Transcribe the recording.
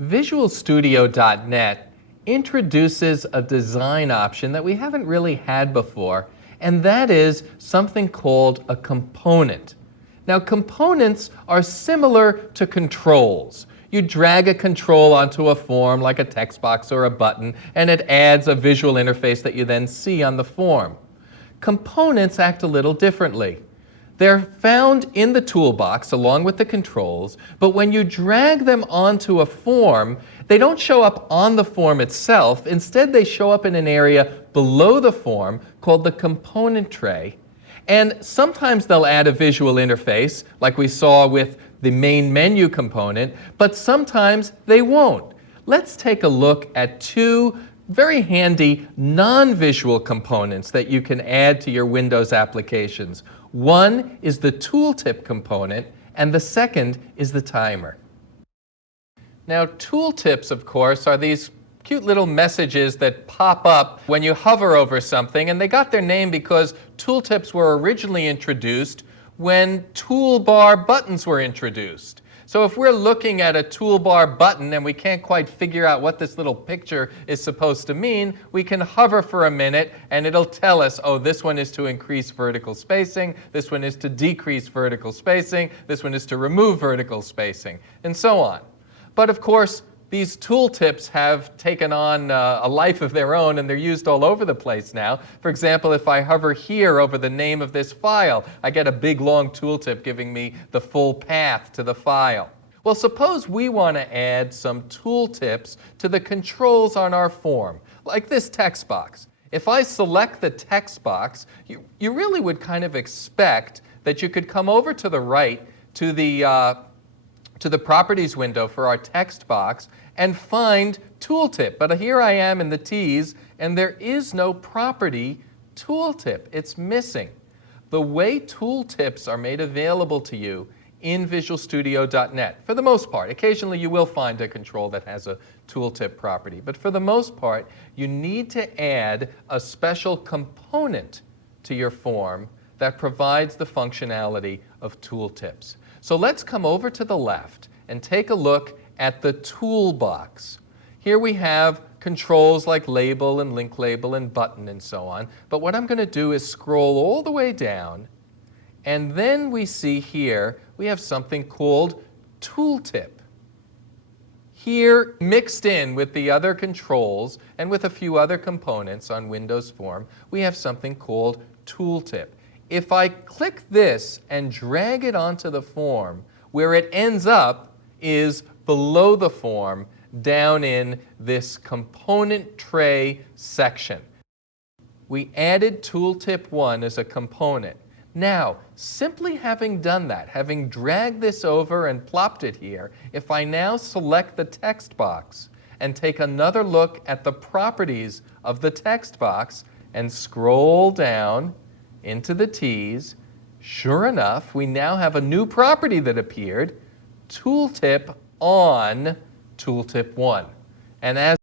VisualStudio.net introduces a design option that we haven't really had before, and that is something called a component. Now, components are similar to controls. You drag a control onto a form like a text box or a button, and it adds a visual interface that you then see on the form. Components act a little differently. They're found in the toolbox along with the controls, but when you drag them onto a form, they don't show up on the form itself. Instead, they show up in an area below the form called the component tray. And sometimes they'll add a visual interface, like we saw with the main menu component, but sometimes they won't. Let's take a look at two very handy non-visual components that you can add to your Windows applications. One is the tooltip component, and the second is the timer. Now, tooltips, of course, are these cute little messages that pop up when you hover over something, and they got their name because tooltips were originally introduced when toolbar buttons were introduced. So if we're looking at a toolbar button and we can't quite figure out what this little picture is supposed to mean, we can hover for a minute and it'll tell us, oh, this one is to increase vertical spacing, this one is to decrease vertical spacing, this one is to remove vertical spacing, and so on. But of course, these tooltips have taken on a life of their own, and they're used all over the place now. For example, if I hover here over the name of this file, I get a big long tooltip giving me the full path to the file. Well, suppose we want to add some tooltips to the controls on our form, like this text box. If I select the text box, you really would kind of expect that you could come over to the right to the Properties window for our text box and find Tooltip. But here I am in the T's, and there is no property Tooltip. It's missing. The way tooltips are made available to you in VisualStudio.net, for the most part, occasionally you will find a control that has a tooltip property, but for the most part, you need to add a special component to your form that provides the functionality of tooltips. So let's come over to the left and take a look at the toolbox. Here we have controls like label and link label and button and so on. But what I'm going to do is scroll all the way down, and then we see here we have something called tooltip. Here, mixed in with the other controls and with a few other components on Windows Form, we have something called tooltip. If I click this and drag it onto the form, where it ends up is below the form, down in this component tray section. We added tooltip 1 as a component. Now, simply having done that, having dragged this over and plopped it here, if I now select the text box and take another look at the properties of the text box and scroll down into the T's, sure enough, we now have a new property that appeared, tooltip on tooltip 1. And as